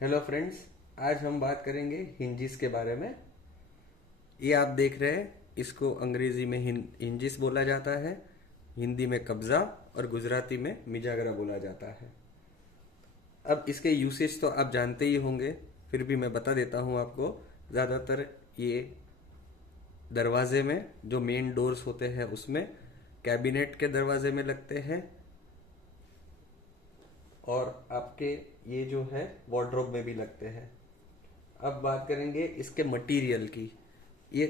Hello friends. आज हम बात करेंगे हिंजिस के बारे में। ये आप देख रहे हैं, इसको अंग्रेजी में हिंजिस बोला जाता है, हिंदी में कब्जा और गुजराती में मिजागरा बोला जाता है। अब इसके यूसेज तो आप जानते ही होंगे, फिर भी मैं बता देता हूँ आपको। ज़्यादातर ये दरवाजे में, जो मेन डोर्स होते हैं उसमें, कैबिनेट के दरवाजे में लगते हैं, और आपके ये जो है वार्डरोब में भी लगते हैं। अब बात करेंगे इसके मटेरियल की। ये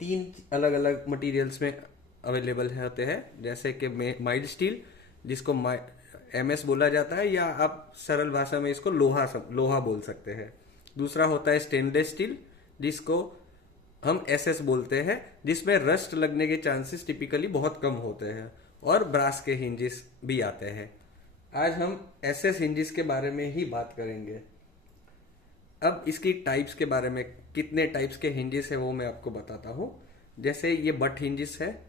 तीन अलग अलग मटेरियल्स में अवेलेबल होते हैं, जैसे कि माइल्ड स्टील, जिसको एमएस बोला जाता है, या आप सरल भाषा में इसको लोहा बोल सकते हैं। दूसरा होता है स्टेनलेस स्टील, जिसको हम एसएस बोलते हैं, जिसमें रस्ट लगने के चांसेस टिपिकली बहुत कम होते हैं। और ब्रास के हिंजिस भी आते हैं। आज हम एसएस हिंजिस के बारे में ही बात करेंगे। अब इसकी टाइप्स के बारे में, कितने टाइप्स के हिंजिस है वो मैं आपको बताता हूँ। जैसे ये बट हिंजिस है,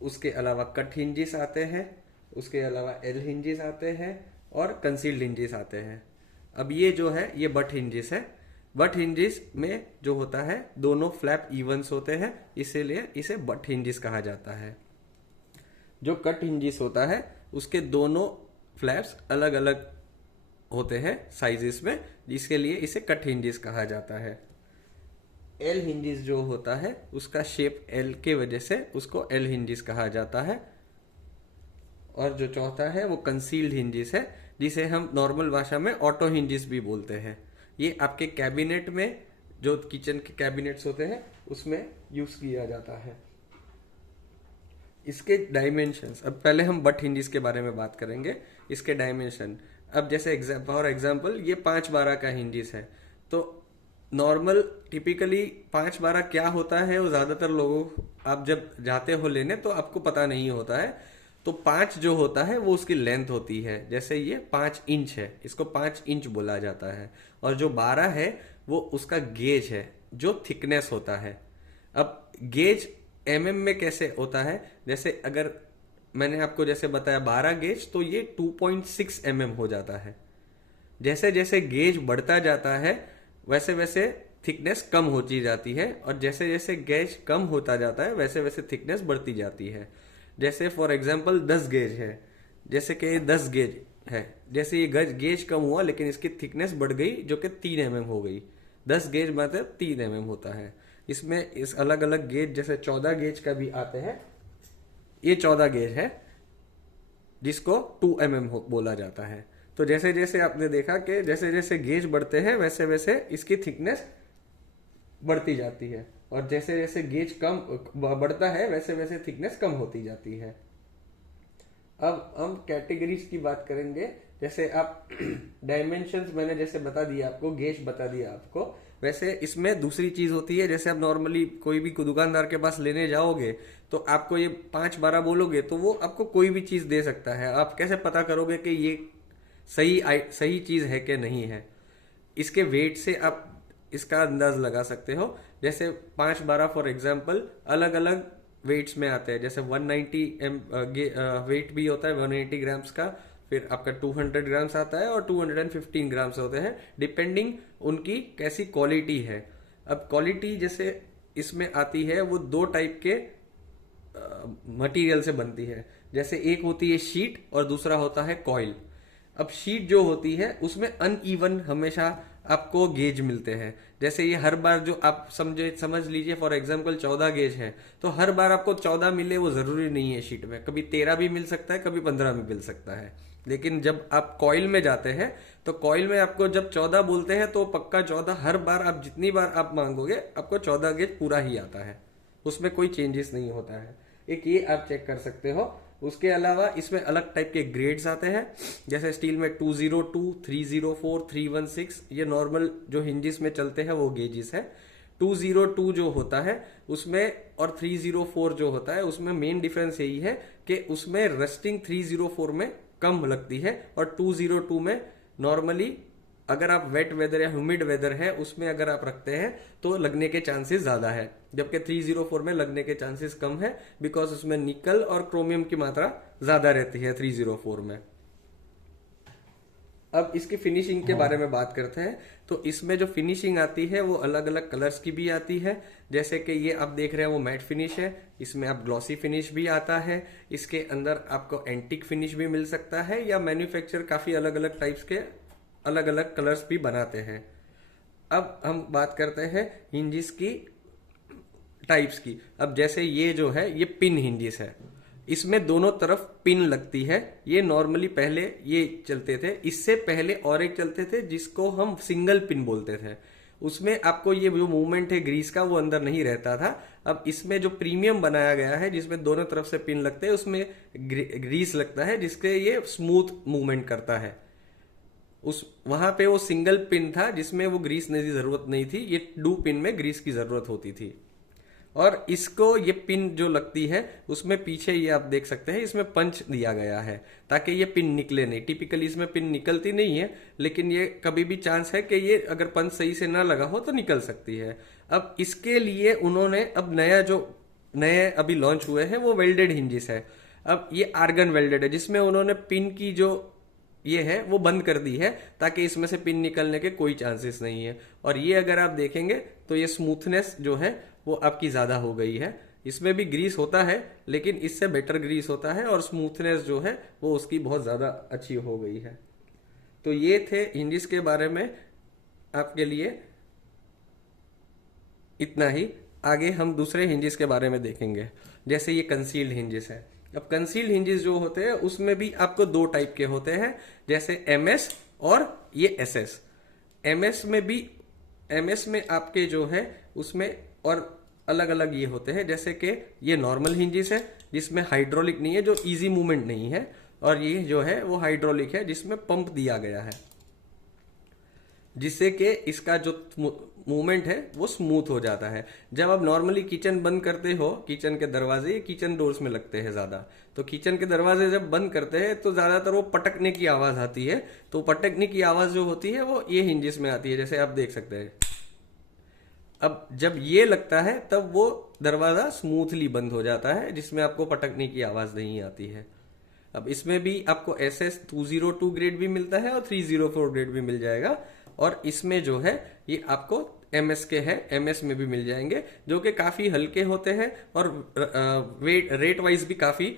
उसके अलावा कट हिंजिस आते हैं, उसके अलावा एल हिंजिस आते हैं, और कंसील्ड हिंजिस आते हैं। अब ये जो है ये बट हिंजिस है। बट हिंजिस में जो होता है, दोनों फ्लैप इवन्स होते हैं, इसीलिए इसे बट हिंजिस कहा जाता है। जो कट हिंजिस होता है, उसके दोनों फ्लैप्स अलग अलग होते हैं साइजेस में, जिसके लिए इसे कट हिंजिस कहा जाता है। एल हिंजिस जो होता है, उसका शेप एल के वजह से उसको एल हिंजिस कहा जाता है। और जो चौथा है वो कंसील्ड हिंजिस है, जिसे हम नॉर्मल भाषा में ऑटो हिंजिस भी बोलते हैं। ये आपके कैबिनेट में, जो किचन के कैबिनेट्स होते हैं, उसमें यूज किया जाता है। इसके डायमेंशंस, अब पहले हम बट हिंजिस के बारे में बात करेंगे। इसके डायमेंशन, अब जैसे फॉर एग्जांपल ये 5/12 का हिंजिस है, तो नॉर्मल टिपिकली 5/12 क्या होता है वो ज्यादातर लोगों, आप जब जाते हो लेने तो आपको पता नहीं होता है। तो 5 जो होता है वो उसकी लेंथ होती है, जैसे ये 5 इंच है, इसको 5 इंच बोला जाता है। और जो 12 है वो उसका गेज है, जो थिकनेस होता है। अब गेज एमएम में कैसे होता है, जैसे अगर मैंने आपको जैसे बताया 12 गेज, तो ये 2.6 mm हो जाता है। जैसे जैसे गेज बढ़ता जाता है, वैसे वैसे थिकनेस कम होती जाती है, और जैसे जैसे गेज कम होता जाता है, वैसे वैसे थिकनेस बढ़ती जाती है। जैसे फॉर एग्जांपल 10 गेज है, जैसे कि ये 10 गेज है, जैसे ये गेज कम हुआ लेकिन इसकी थिकनेस बढ़ गई, जो कि 3 mm हो गई। 10 गेज मतलब 3 mm होता है। इसमें इस अलग अलग गेज, जैसे 14 गेज का भी आते हैं। ये 14 गेज है, जिसको 2 mm बोला जाता है। तो जैसे जैसे आपने देखा कि जैसे जैसे गेज बढ़ते हैं, वैसे वैसे इसकी थिकनेस बढ़ती जाती है, और जैसे जैसे गेज कम बढ़ता है, वैसे वैसे थिकनेस कम होती जाती है। अब हम कैटेगरीज की बात करेंगे। जैसे आप डायमेंशंस मैंने जैसे बता दिया आपको, गेज बता दिया आपको, वैसे इसमें दूसरी चीज होती है। जैसे आप नॉर्मली कोई भी दुकानदार के पास लेने जाओगे, तो आपको ये 5/12 बोलोगे तो वो आपको कोई भी चीज दे सकता है। आप कैसे पता करोगे कि ये सही चीज है कि नहीं है? इसके वेट से आप इसका अंदाज लगा सकते हो। जैसे 5/12 फॉर एग्जाम्पल अलग अलग वेट्स में आते हैं। जैसे 190 वेट भी होता है, 180 ग्राम्स का। फिर आपका 200 ग्राम्स आता है, और 215 ग्राम्स होते हैं, डिपेंडिंग उनकी कैसी क्वालिटी है। अब क्वालिटी जैसे इसमें आती है, वो 2 टाइप के मटेरियल से बनती है। जैसे एक होती है शीट, और दूसरा होता है कॉइल। अब शीट जो होती है, उसमें अनइवन हमेशा आपको गेज मिलते हैं। जैसे ये हर बार जो आप समझ लीजिए, फॉर एग्जांपल 14 गेज है, तो हर बार आपको 14 मिले वो जरूरी नहीं है। शीट में कभी 13 भी मिल सकता है, कभी 15 भी मिल सकता है। लेकिन जब आप कॉइल में जाते हैं, तो कॉइल में आपको जब 14 बोलते हैं, तो पक्का 14, हर बार आप जितनी बार आप मांगोगे, आपको 14 गेज पूरा ही आता है, उसमें कोई चेंजेस नहीं होता है। एक ये आप चेक कर सकते हो। उसके अलावा इसमें अलग टाइप के ग्रेड्स आते हैं। जैसे स्टील में 202, 304, 316, ये नॉर्मल जो हिंजिस में चलते हैं वो गेजेस है। 202 जो होता है उसमें, और 304 जो होता है उसमें, मेन डिफरेंस यही है कि उसमें रस्टिंग 304 में कम लगती है, और 202 में नॉर्मली अगर आप वेट वेदर या ह्यूमिड वेदर है उसमें अगर आप रखते हैं तो लगने के चांसेस ज्यादा है, जबकि 304 में लगने के चांसेस कम है, बिकॉज उसमें निकल और क्रोमियम की मात्रा ज्यादा रहती है 304 में। अब इसकी फिनिशिंग के बारे में बात करते हैं। तो इसमें जो फिनिशिंग आती है वो अलग अलग कलर्स की भी आती है। जैसे कि ये आप देख रहे हैं वो मैट फिनिश है, इसमें आप ग्लॉसी फिनिश भी आता है, इसके अंदर आपको एंटिक फिनिश भी मिल सकता है, या मैन्युफैक्चर काफी अलग अलग टाइप्स के अलग अलग कलर्स भी बनाते हैं। अब हम बात करते हैं हिंजिस की टाइप्स की। अब जैसे ये जो है ये पिन हिंजिस है, इसमें दोनों तरफ पिन लगती है। ये नॉर्मली पहले ये चलते थे, इससे पहले और एक चलते थे जिसको हम सिंगल पिन बोलते थे। उसमें आपको ये जो मूवमेंट है ग्रीस का वो अंदर नहीं रहता था। अब इसमें जो प्रीमियम बनाया गया है जिसमें दोनों तरफ से पिन लगते हैं उसमें ग्रीस लगता है जिसके ये स्मूथ मूवमेंट करता है। उस वहां पे वो सिंगल पिन था जिसमें वो ग्रीस की जरूरत नहीं थी, ये डू पिन में ग्रीस की जरूरत होती थी। और इसको ये पिन जो लगती है उसमें पीछे ये आप देख सकते हैं इसमें पंच दिया गया है ताकि ये पिन निकले नहीं। टिपिकली इसमें पिन निकलती नहीं है, लेकिन ये कभी भी चांस है कि ये अगर पंच सही से ना लगा हो तो निकल सकती है। अब इसके लिए उन्होंने अब नए अभी लॉन्च हुए हैं वो वेल्डेड हिंजिस है। अब ये आर्गन वेल्डेड है जिसमें उन्होंने पिन की जो ये है वो बंद कर दी है ताकि इसमें से पिन निकलने के कोई चांसेस नहीं है। और ये अगर आप देखेंगे तो ये स्मूथनेस जो है वो आपकी ज्यादा हो गई है। इसमें भी ग्रीस होता है लेकिन इससे बेटर ग्रीस होता है और स्मूथनेस जो है वो उसकी बहुत ज्यादा अच्छी हो गई है। तो ये थे हिंजिस के बारे में आपके लिए इतना ही। आगे हम दूसरे हिंजिस के बारे में देखेंगे। जैसे ये कंसील्ड हिंजिस है। अब कंसील्ड हिंजिस जो होते हैं उसमें भी आपको दो टाइप के होते हैं, जैसे एमएस और ये एसएस। एमएस में आपके जो है उसमें और अलग अलग ये होते हैं, जैसे कि ये नॉर्मल हिंजिस है जिसमें हाइड्रोलिक नहीं है, जो इजी मूवमेंट नहीं है, और ये जो है वो हाइड्रोलिक है जिसमें पंप दिया गया है जिससे कि इसका जो मूवमेंट है वो स्मूथ हो जाता है। जब आप नॉर्मली किचन बंद करते हो, किचन के दरवाजे किचन डोर्स में लगते हैं ज्यादा, तो किचन के दरवाजे जब बंद करते हैं तो ज्यादातर वो पटकने की आवाज आती है। तो पटकने की आवाज जो होती है वो ये हिंजिस में आती है, जैसे आप देख सकते हैं। अब जब ये लगता है तब वो दरवाजा स्मूथली बंद हो जाता है जिसमें आपको पटकने की आवाज नहीं आती है। अब इसमें भी आपको SS 202 ग्रेड भी मिलता है और 304 ग्रेड भी मिल जाएगा। और इसमें जो है ये आपको MS के है, MS में भी मिल जाएंगे जो कि काफी हल्के होते हैं और रेट वाइज भी काफी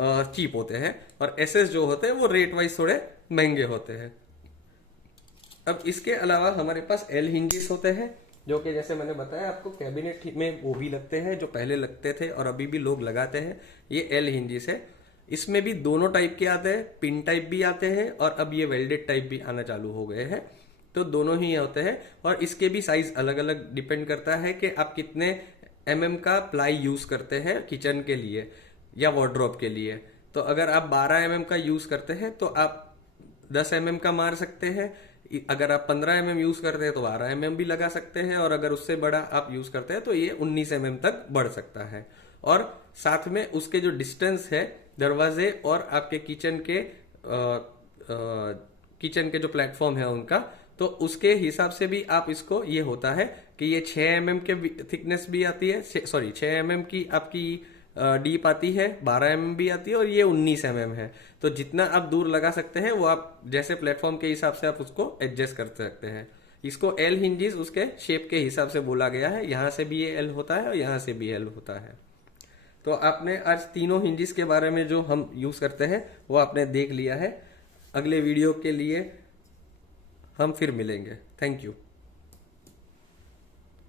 चीप होते हैं। और SS जो होते हैं वो रेट वाइज थोड़े महंगे होते हैं। अब इसके अलावा हमारे पास L हिंजिस होते हैं जो कि जैसे मैंने बताया आपको कैबिनेट में वो भी लगते हैं, जो पहले लगते थे और अभी भी लोग लगाते हैं। ये L हिंजिस है। इसमें भी दोनों टाइप के आते हैं, पिन टाइप भी आते हैं और अब ये वेल्डेड टाइप भी आना चालू हो गए हैं। तो दोनों ही होते हैं और इसके भी साइज अलग अलग डिपेंड करता है कि आप कितने mm का प्लाई यूज करते हैं किचन के लिए या वार्डरोब के लिए। तो अगर आप 12 mm का यूज करते हैं तो आप 10 mm का मार सकते हैं। अगर आप 15 mm यूज करते हैं तो 12 mm भी लगा सकते हैं, और अगर उससे बड़ा आप यूज करते हैं तो ये 19 mm तक बढ़ सकता है। और साथ में उसके जो डिस्टेंस है दरवाजे और आपके किचन के जो प्लेटफॉर्म है उनका, तो उसके हिसाब से भी आप इसको, ये होता है कि ये 6 mm के थिकनेस भी आती है, 6 mm की आपकी डीप आती है, 12 mm भी आती है और ये 19 mm है। तो जितना आप दूर लगा सकते हैं वो आप जैसे प्लेटफॉर्म के हिसाब से आप उसको एडजस्ट कर सकते हैं। इसको L हिंजिस उसके शेप के हिसाब से बोला गया है, यहाँ से भी ये L होता है और यहाँ से भी L होता है। तो आपने आज तीनों हिंजिस के बारे में जो हम यूज करते हैं वो आपने देख लिया है। अगले वीडियो के लिए हम फिर मिलेंगे। Thank you.